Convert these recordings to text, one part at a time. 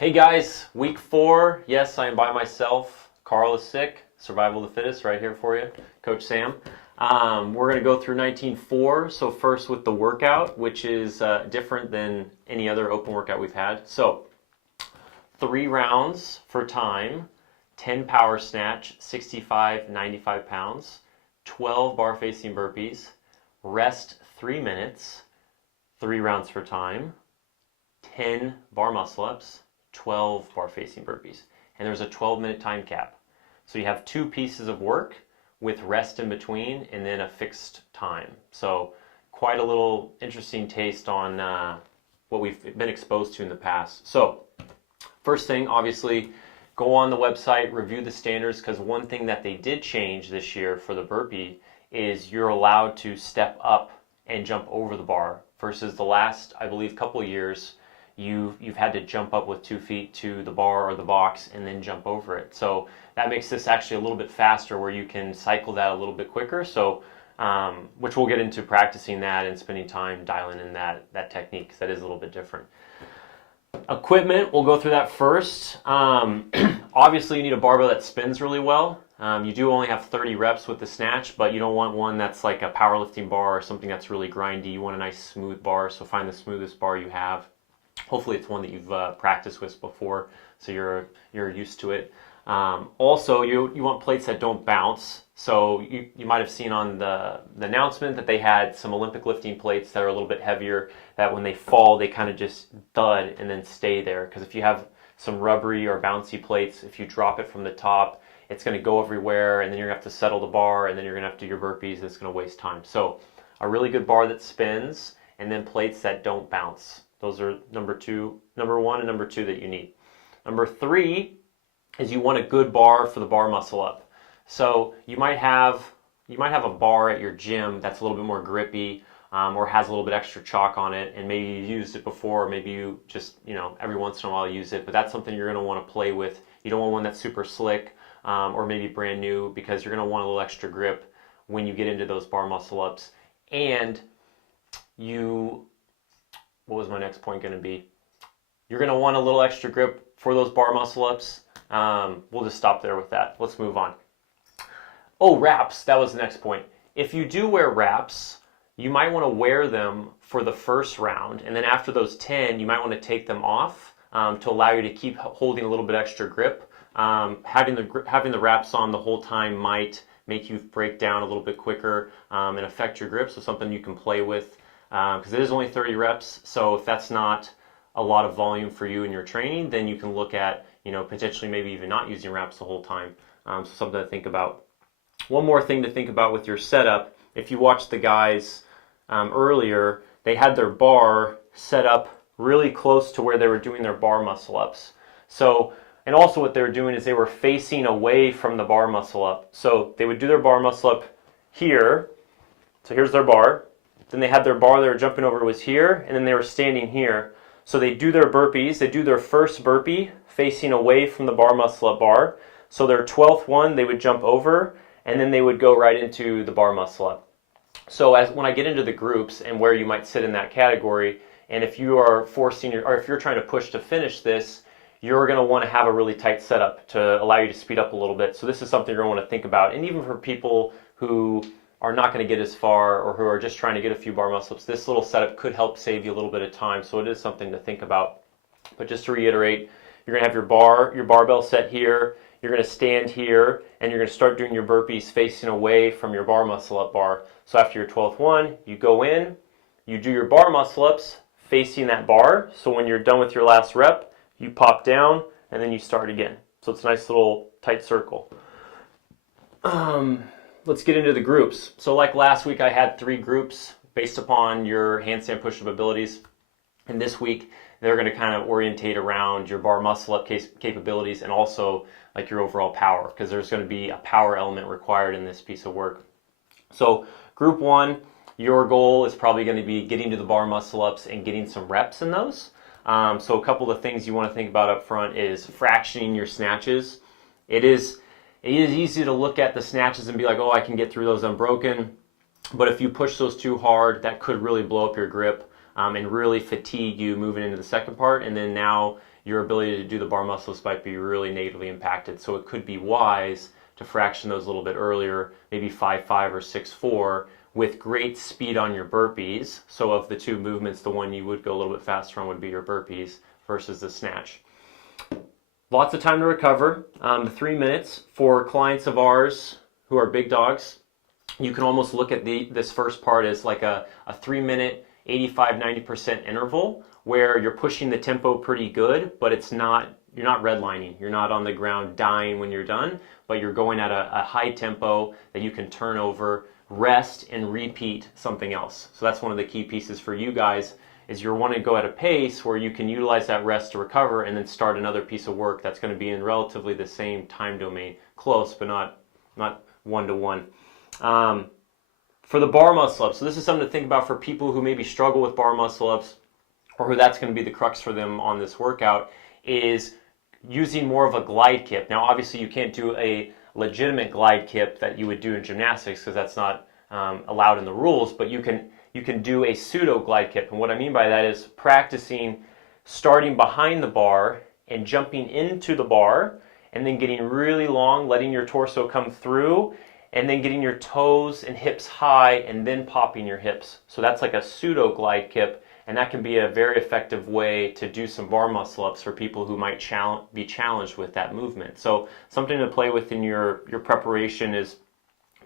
Hey guys, week 4. Yes, I am by myself. Carl is sick. Survival of the fittest right here for you, Coach Sam. We're going to go through 19.4. So first with the workout, which is different than any other open workout we've had. So 3 rounds for time, 10 power snatch, 65, 95 pounds, 12 bar facing burpees, rest 3 minutes, 3 rounds for time, 10 bar muscle ups, 12 bar facing burpees. And there's a 12-minute time cap. So you have 2 pieces of work with rest in between and then a fixed time. So quite a little interesting taste on what we've been exposed to in the past. So first thing, obviously, go on the website, review the standards, because one thing that they did change this year for the burpee is you're allowed to step up and jump over the bar versus the last, I believe, couple of years you've had to jump up with 2 feet to the bar or the box and then jump over it. So that makes this actually a little bit faster where you can cycle that a little bit quicker. So which we'll get into practicing that and spending time dialing in that technique, because that is a little bit different. Equipment, we'll go through that first. Obviously you need a barbell that spins really well. You do only have 30 reps with the snatch, but you don't want one that's like a powerlifting bar or something that's really grindy. You want a nice smooth bar, so find the smoothest bar you have. Hopefully it's one that you've practiced with before, so you're used to it. Also, you want plates that don't bounce. So you might have seen on the announcement that they had some Olympic lifting plates that are a little bit heavier, that when they fall, they kind of just thud and then stay there. Because if you have some rubbery or bouncy plates, if you drop it from the top, it's going to go everywhere, and then you're going to have to settle the bar, and then you're going to have to do your burpees, and it's going to waste time. So a really good bar that spins, and then plates that don't bounce. Those are number 1 and number 2 that you need. Number 3 is you want a good bar for the bar muscle up. So you might have a bar at your gym that's a little bit more grippy, or has a little bit extra chalk on it, and maybe you used it before, or maybe you just, every once in a while use it, but that's something you're going to want to play with. You don't want one that's super slick, or maybe brand new, because you're going to want a little extra grip when you get into those bar muscle ups. And what was my next point going to be? You're going to want a little extra grip for those bar muscle ups. We'll just stop there with that. Let's move on. Oh, wraps. That was the next point. If you do wear wraps, you might want to wear them for the first round, and then after those 10, you might want to take them off to allow you to keep holding a little bit extra grip. Having the wraps on the whole time might make you break down a little bit quicker and affect your grip, so something you can play with. Because it is only 30 reps, so if that's not a lot of volume for you in your training, then you can look at, potentially maybe even not using wraps the whole time. So something to think about. One more thing to think about with your setup, if you watched the guys earlier, they had their bar set up really close to where they were doing their bar muscle ups. So, and also what they were doing is they were facing away from the bar muscle up. So they would do their bar muscle up here. So here's their bar. Then they had their bar they were jumping over was here, and then they were standing here. So they do their burpees. They do their first burpee facing away from the bar muscle up bar. So their 12th one, they would jump over, and then they would go right into the bar muscle up. So when I get into the groups and where you might sit in that category, and if you are or if you're trying to push to finish this, you're going to want to have a really tight setup to allow you to speed up a little bit. So this is something you're going to want to think about. And even for people who are not going to get as far, or who are just trying to get a few bar muscle ups, this little setup could help save you a little bit of time. So it is something to think about. But just to reiterate, you're going to have your barbell set here, you're going to stand here, and you're going to start doing your burpees facing away from your bar muscle up bar. So after your 12th one, you go in, you do your bar muscle ups facing that bar. So when you're done with your last rep, you pop down, and then you start again. So it's a nice little tight circle. Let's get into the groups. So like last week, I had 3 groups based upon your handstand push-up abilities. And this week, they're going to kind of orientate around your bar muscle up capabilities and also like your overall power, because there's going to be a power element required in this piece of work. So group 1, your goal is probably going to be getting to the bar muscle ups and getting some reps in those. So a couple of things you want to think about up front is fractioning your snatches. It is easy to look at the snatches and be like, oh, I can get through those unbroken. But if you push those too hard, that could really blow up your grip and really fatigue you moving into the second part. And then now your ability to do the bar muscle-ups might be really negatively impacted. So it could be wise to fraction those a little bit earlier, maybe 5-5 or 6-4, with great speed on your burpees. So of the two movements, the one you would go a little bit faster on would be your burpees versus the snatch. Lots of time to recover. 3 minutes for clients of ours who are big dogs. You can almost look at this first part as like a 3-minute, 85-90% interval where you're pushing the tempo pretty good, but you're not redlining. You're not on the ground dying when you're done, but you're going at a high tempo that you can turn over, rest, and repeat something else. So that's one of the key pieces for you guys, is you want to go at a pace where you can utilize that rest to recover and then start another piece of work that's going to be in relatively the same time domain, close but not one-to-one. For the bar muscle-ups, so this is something to think about for people who maybe struggle with bar muscle-ups, or who that's going to be the crux for them on this workout, is using more of a glide kip. Now obviously you can't do a legitimate glide kip that you would do in gymnastics because that's not allowed in the rules, but you can do a pseudo glide kip. And what I mean by that is practicing starting behind the bar and jumping into the bar and then getting really long, letting your torso come through, and then getting your toes and hips high and then popping your hips. So that's like a pseudo glide kip, and that can be a very effective way to do some bar muscle ups for people who might be challenged with that movement. So something to play with in your preparation is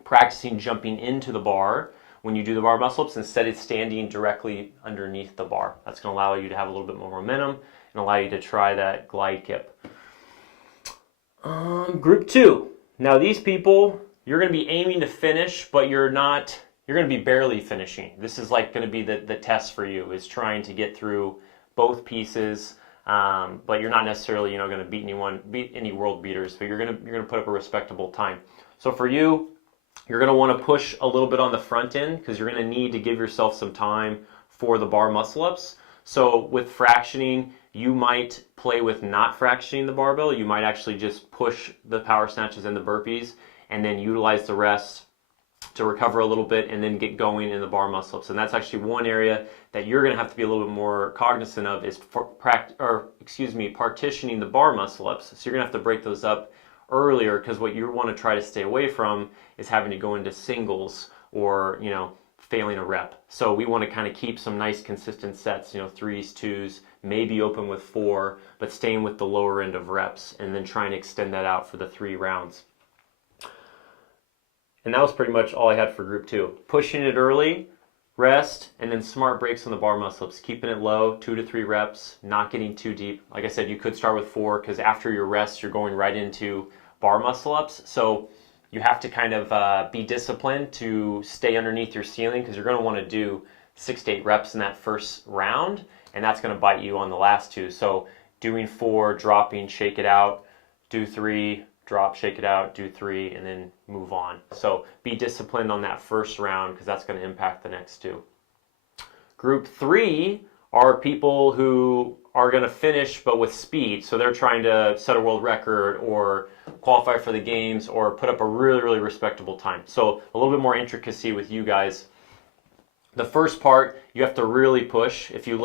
practicing jumping into the bar when you do the bar muscle ups instead of standing directly underneath the bar. That's going to allow you to have a little bit more momentum and allow you to try that glide kip. Group 2. Now these people, you're going to be aiming to finish, but you're going to be barely finishing. This is like going to be the test for you, is trying to get through both pieces, but you're not necessarily going to beat any world beaters, but you're going to put up a respectable time. So for you, you're going to want to push a little bit on the front end because you're going to need to give yourself some time for the bar muscle ups. So with fractioning, you might play with not fractioning the barbell. You might actually just push the power snatches and the burpees and then utilize the rest to recover a little bit and then get going in the bar muscle ups. And that's actually one area that you're going to have to be a little bit more cognizant of, is partitioning the bar muscle ups. So you're going to have to break those up earlier, because what you want to try to stay away from is having to go into singles or failing a rep. So we want to kind of keep some nice consistent sets, 3s, 2s, maybe open with 4, but staying with the lower end of reps and then trying to extend that out for the 3 rounds. And that was pretty much all I had for group 2. Pushing it early, rest, and then smart breaks on the bar muscle ups, keeping it low, 2 to 3 reps, not getting too deep. Like I said, you could start with 4 because after your rest, you're going right into bar muscle ups. So you have to kind of be disciplined to stay underneath your ceiling, because you're going to want to do 6 to 8 reps in that first round, and that's going to bite you on the last 2. So doing 4, dropping, shake it out, do 3, drop, shake it out, do 3, and then move on. So be disciplined on that first round because that's going to impact the next 2. Group 3 are people who are going to finish but with speed. So they're trying to set a world record or qualify for the games or put up a really, really respectable time. So a little bit more intricacy with you guys. The first part, you have to really push. If you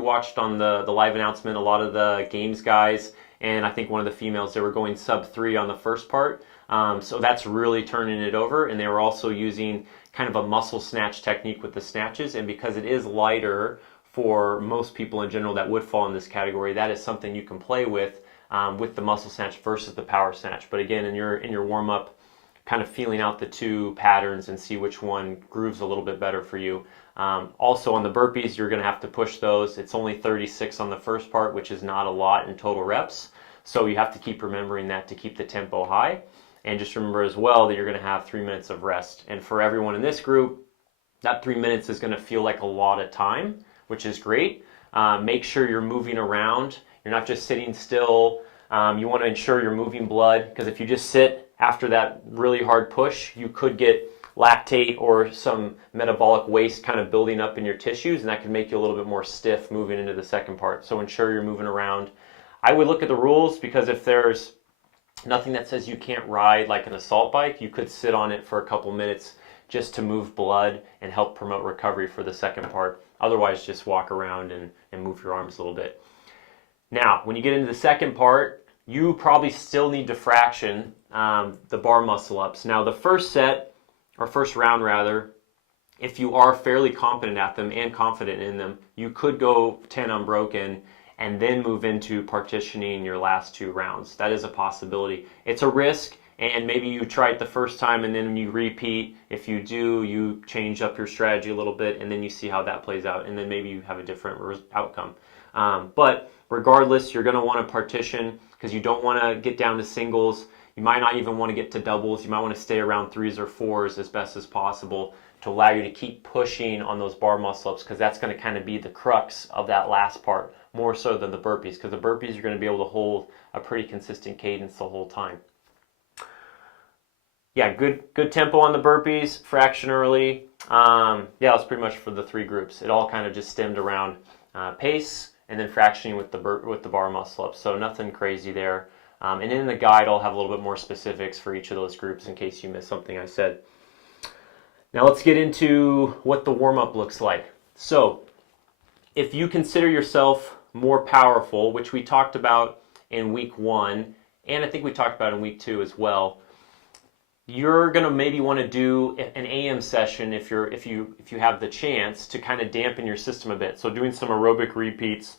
watched on the live announcement, a lot of the games guys, and I think one of the females, they were going sub 3 on the first part. So that's really turning it over. And they were also using kind of a muscle snatch technique with the snatches. And because it is lighter for most people in general that would fall in this category, that is something you can play with the muscle snatch versus the power snatch. But again, in your warm up, kind of feeling out the 2 patterns and see which one grooves a little bit better for you. Also on the burpees, you're going to have to push those. It's only 36 on the first part, which is not a lot in total reps. So you have to keep remembering that to keep the tempo high. And just remember as well that you're going to have 3 minutes of rest. And for everyone in this group, that 3 minutes is going to feel like a lot of time, which is great. Make sure you're moving around. You're not just sitting still. You want to ensure you're moving blood, because if you just sit after that really hard push, you could get lactate or some metabolic waste kind of building up in your tissues, and that can make you a little bit more stiff moving into the second part. So ensure you're moving around. I would look at the rules, because if there's nothing that says you can't ride like an assault bike, you could sit on it for a couple minutes just to move blood and help promote recovery for the second part. Otherwise, just walk around and move your arms a little bit. Now, when you get into the second part, you probably still need to fraction the bar muscle ups. Now, the first set, or first round rather, if you are fairly competent at them and confident in them, you could go 10 unbroken and then move into partitioning your last 2 rounds. That is a possibility. It's a risk, and maybe you try it the first time and then you repeat. If you do, you change up your strategy a little bit and then you see how that plays out, and then maybe you have a different outcome. But regardless, you're going to want to partition because you don't want to get down to singles. You might not even want to get to doubles. You might want to stay around 3s or 4s as best as possible to allow you to keep pushing on those bar muscle ups, because that's going to kind of be the crux of that last part, more so than the burpees, because the burpees you're going to be able to hold a pretty consistent cadence the whole time. Yeah, good tempo on the burpees, fraction early. Yeah, that's pretty much for the 3 groups. It all kind of just stemmed around pace and then fractioning with the bar muscle ups. So nothing crazy there. And in the guide, I'll have a little bit more specifics for each of those groups in case you missed something I said. Now let's get into what the warm-up looks like. So if you consider yourself more powerful, which we talked about in week 1, and I think we talked about in week 2 as well, you're gonna maybe want to do an AM session if you have the chance to kind of dampen your system a bit. So doing some aerobic repeats,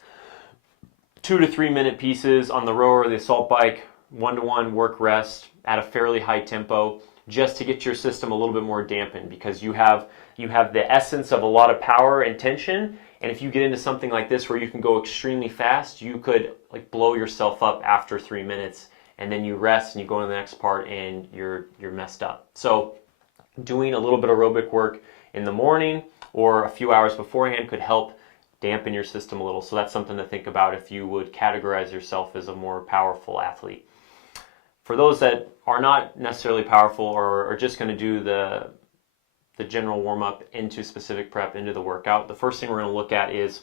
2 to 3 minute pieces on the rower or the assault bike, 1-to-1 work rest at a fairly high tempo, just to get your system a little bit more dampened, because you have the essence of a lot of power and tension, and if you get into something like this where you can go extremely fast, you could like blow yourself up after 3 minutes, and then you rest and you go to the next part and you're messed up. So doing a little bit of aerobic work in the morning or a few hours beforehand could help dampen your system a little. So that's something to think about if you would categorize yourself as a more powerful athlete. For those that are not necessarily powerful or are just going to do the general warm-up into specific prep into the workout, the first thing we're going to look at is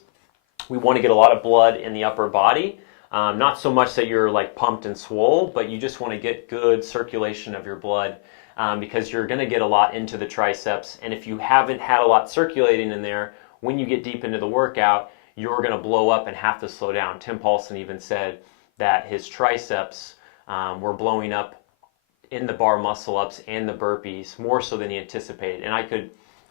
we want to get a lot of blood in the upper body. Not so much that you're like pumped and swole, but you just want to get good circulation of your blood, because you're going to get a lot into the triceps. And if you haven't had a lot circulating in there, when you get deep into the workout, you're going to blow up and have to slow down. Tim Paulson even said that his triceps were blowing up in the bar muscle ups and the burpees more so than he anticipated. And I could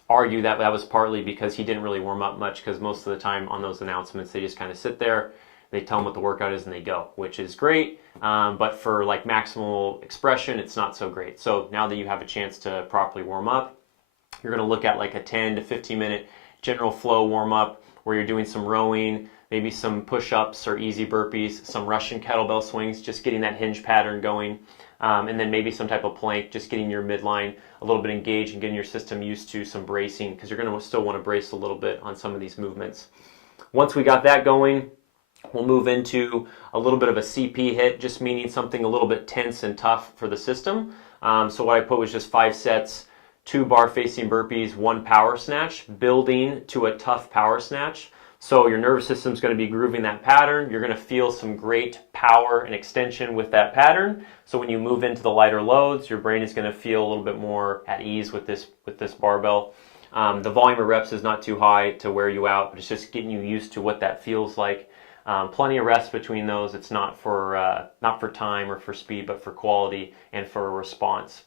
argue that that was partly because he didn't really warm up much, because most of the time on those announcements they just kind of sit there, they tell them what the workout is and they go, which is great, but for like maximal expression it's not so great. So now that you have a chance to properly warm up, you're going to look at like a 10 to 15 minute general flow warm up where you're doing some rowing, maybe some push-ups or easy burpees, some Russian kettlebell swings, just getting that hinge pattern going, and then maybe some type of plank, just getting your midline a little bit engaged and getting your system used to some bracing, because you're going to still want to brace a little bit on some of these movements. Once we got that going, we'll move into a little bit of a CP hit, just meaning something a little bit tense and tough for the system. So what I put was just 5 sets, 2 bar facing burpees, 1 power snatch, building to a tough power snatch. So your nervous system's going to be grooving that pattern. You're going to feel some great power and extension with that pattern. So when you move into the lighter loads, your brain is going to feel a little bit more at ease with this barbell. The volume of reps is not too high to wear you out, but it's just getting you used to what that feels like. Plenty of rest between those. It's not for time or for speed, but for quality and for a response.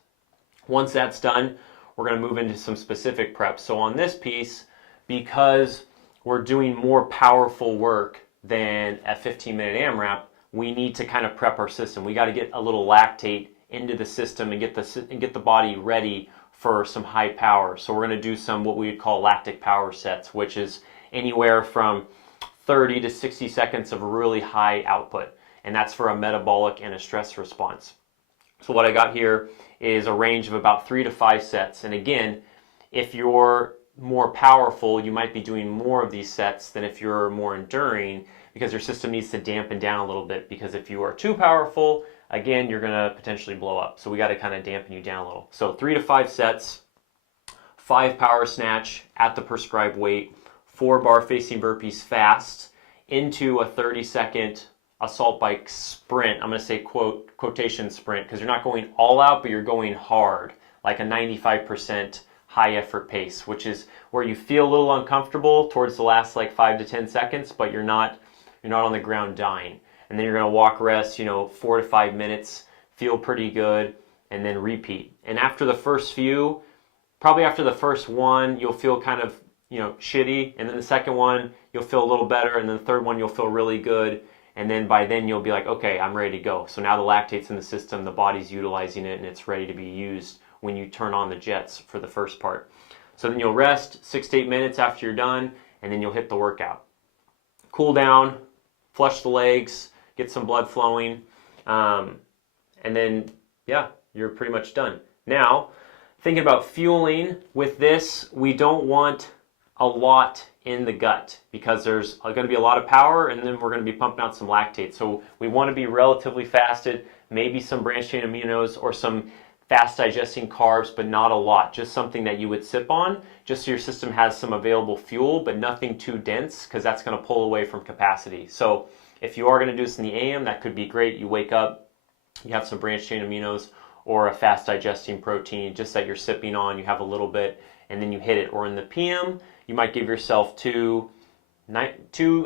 Once that's done, we're going to move into some specific preps. So on this piece, because we're doing more powerful work than a 15-minute AMRAP, we need to kind of prep our system. We got to get a little lactate into the system and get the body ready for some high power. So we're going to do some what we would call lactic power sets, which is anywhere from 30 to 60 seconds of really high output, and that's for a metabolic and a stress response. So what I got here is a range of about 3 to 5 sets, and again, if you're more powerful, you might be doing more of these sets than if you're more enduring, because your system needs to dampen down a little bit, because if you are too powerful, again, you're going to potentially blow up. So we got to kind of dampen you down a little. So 3 to 5 sets, 5 power snatch at the prescribed weight, 4 bar facing burpees fast into a 30-second assault bike sprint. I'm going to say quotation sprint, because you're not going all out, but you're going hard, like a 95% high effort pace, which is where you feel a little uncomfortable towards the last like 5 to 10 seconds, but you're not you're not on the ground dying. And then you're going to walk rest, 4 to 5 minutes, feel pretty good, and then repeat. And after the first few, probably after the first one, you'll feel kind of, shitty. And then the second one, you'll feel a little better. And then the third one, you'll feel really good. And then by then, you'll be like, okay, I'm ready to go. So now the lactate's in the system, the body's utilizing it, and it's ready to be used when you turn on the jets for the first part. So then you'll rest 6 to 8 minutes after you're done, and then you'll hit the workout. Cool down, flush the legs, get some blood flowing, and then, yeah, you're pretty much done. Now, thinking about fueling, with this, we don't want a lot in the gut because there's going to be a lot of power, and then we're going to be pumping out some lactate. So we want to be relatively fasted, maybe some branched chain aminos or some fast digesting carbs, but not a lot. Just something that you would sip on, just so your system has some available fuel, but nothing too dense, because that's going to pull away from capacity. So if you are going to do this in the AM, that could be great. You wake up, you have some branched chain aminos or a fast digesting protein just that you're sipping on, you have a little bit, and then you hit it. Or in the PM, you might give yourself 2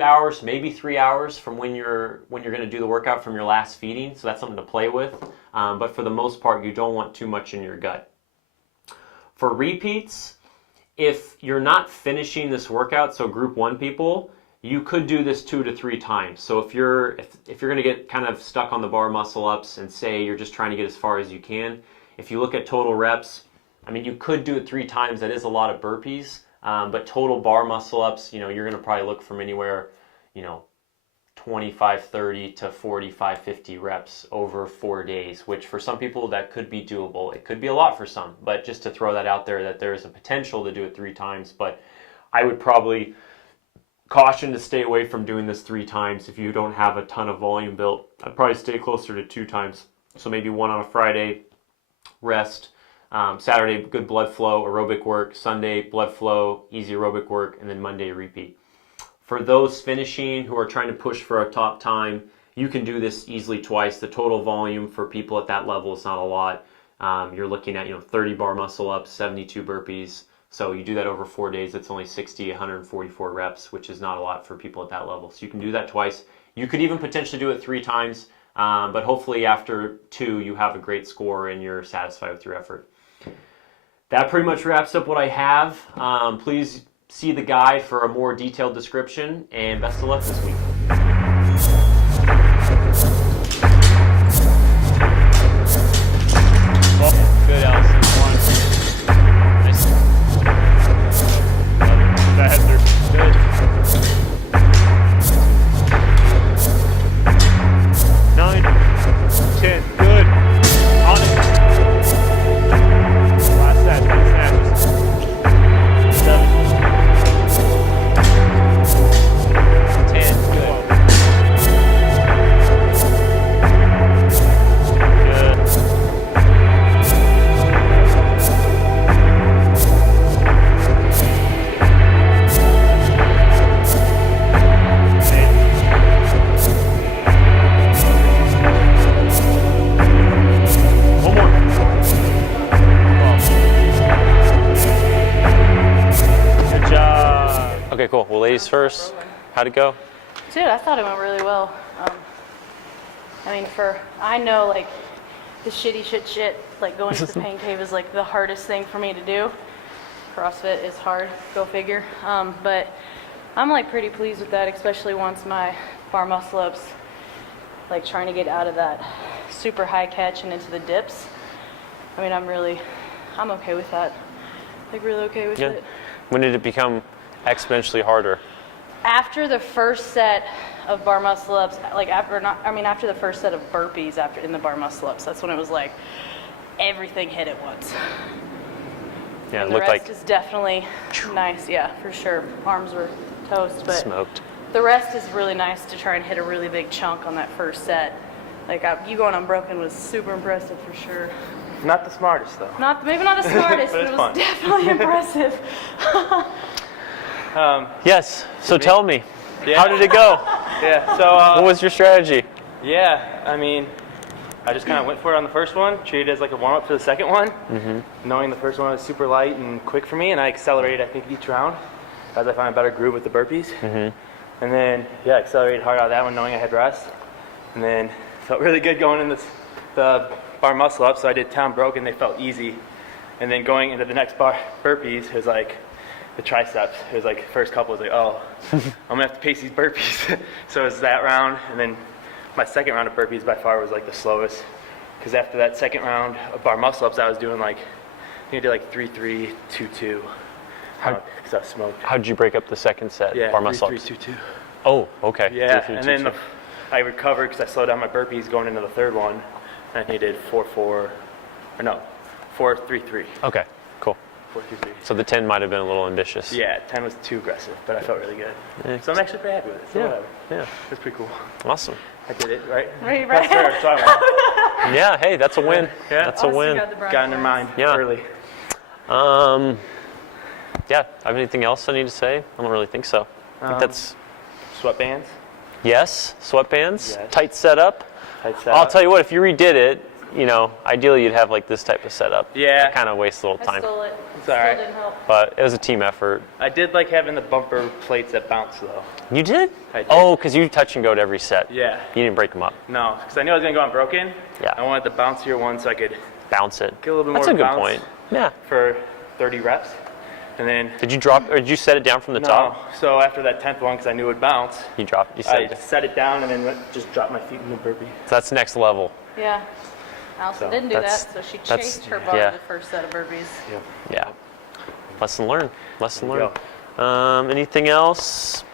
hours, maybe 3 hours from when you're going to do the workout from your last feeding. So that's something to play with. But for the most part, you don't want too much in your gut. For repeats, if you're not finishing this workout, so group 1 people, you could do this 2 to 3 times. So if you're going to get kind of stuck on the bar muscle ups and say you're just trying to get as far as you can, if you look at total reps, I mean, you could do it 3 times. That is a lot of burpees. But total bar muscle ups, you're going to probably look from anywhere, 25, 30 to 45, 50 reps over 4 days, which for some people that could be doable. It could be a lot for some, but just to throw that out there that there is a potential to do it 3 times. But I would probably caution to stay away from doing this 3 times if you don't have a ton of volume built. I'd probably stay closer to 2 times. So maybe 1 on a Friday, rest. Saturday, good blood flow, aerobic work. Sunday, blood flow, easy aerobic work, and then Monday, repeat. For those finishing who are trying to push for a top time, you can do this easily twice. The total volume for people at that level is not a lot. You're looking at 30 bar muscle ups, 72 burpees. So you do that over 4 days, it's only 144 reps, which is not a lot for people at that level. So you can do that twice. You could even potentially do it 3 times, but hopefully after 2, you have a great score and you're satisfied with your effort. That pretty much wraps up what I have. Please see the guide for a more detailed description, and best of luck this week. Well, good, Allison. Nice. That head through. Good. 9, 10. Good. On it. Last set. Last snatches. 7. 10. Good. Okay, cool. Well, ladies first. How'd it go? Dude, I thought it went really well. I know like the shit, like going to the pain cave is like the hardest thing for me to do. CrossFit is hard, go figure. But I'm like pretty pleased with that, especially once my bar muscle ups, like trying to get out of that super high catch and into the dips. I mean, I'm okay with that. Like really okay with it. When did it become exponentially harder? After the first set of bar muscle ups, after the first set of burpees in the bar muscle ups, that's when it was like everything hit at once. Yeah, and it looked like the rest is definitely nice, yeah, for sure. Arms were toast, but smoked. The rest is really nice to try and hit a really big chunk on that first set. Like you going unbroken was super impressive for sure. Not the smartest though. Maybe not the smartest, but it was fun. Definitely impressive. Yes. So tell me, how did it go? Yeah. So what was your strategy? Yeah. I mean, I just kind of went for it on the first one, treated it as like a warm up for the second one, knowing the first one was super light and quick for me, and I accelerated I think each round as I found a better groove with the burpees. And then, yeah, accelerated hard out of that one knowing I had rest. And then felt really good going in the bar muscle up, so I did 10 broken, they felt easy. And then going into the next bar burpees, it was like the triceps. It was like first couple was like, oh, I'm gonna have to pace these burpees. So it was that round, and then my second round of burpees by far was like the slowest. Because after that second round of bar muscle ups, I was doing like, I think I did like 3-3, 2-2. Because I smoked. How'd you break up the second set? Yeah, bar muscle ups. 3-3, 2-2. Oh, okay. Yeah, 3, 3, and 2, then 2. I recovered because I slowed down my burpees going into the third one. And I think I did 4-3-3. Okay, cool. 4-3-3. So the 10 might have been a little ambitious. Yeah, 10 was too aggressive, but I felt really good. Yeah. So I'm actually pretty happy with it. So Yeah, whatever. yeah. That's pretty cool. Awesome. I did it, right? Right. That's fair, so I won. Yeah, hey, that's a win. Yeah. That's a win. Got in their mind Yeah. early. Yeah, I have anything else I need to say? I don't really think so. I think that's, Sweatbands. yes, sweatbands, Yes. tight setup. Tight setup. I'll tell you what, if you redid it, you know, ideally you'd have like this type of setup. Yeah. It kind of wastes a little I time. stole it. It's all right. Still didn't help. But it was a team effort. I did like having the bumper plates that bounce though. You did? I did. Oh, because you touch and go to every set. Yeah. You didn't break them up. No, because I knew I was gonna go on broken. Yeah. I wanted the bouncier one so I could Bounce it. get a little bit That's more a good bounce point. Yeah. for 30 reps. And then Did you drop, or did you set it down from the top? no, so after that 10th one, because I knew it would bounce, You dropped, you set I it down. set it down and then just dropped my feet in the burpee. So that's next level. Yeah. Allison So didn't do that's- that, so she that's- chased her bar yeah. the first set of burpees. Yep. Yeah. Lesson learned. Lesson There you learned. Anything else?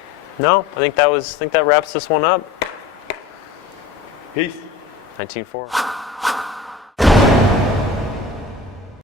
No, I think that wraps this one up. Peace. 19-4.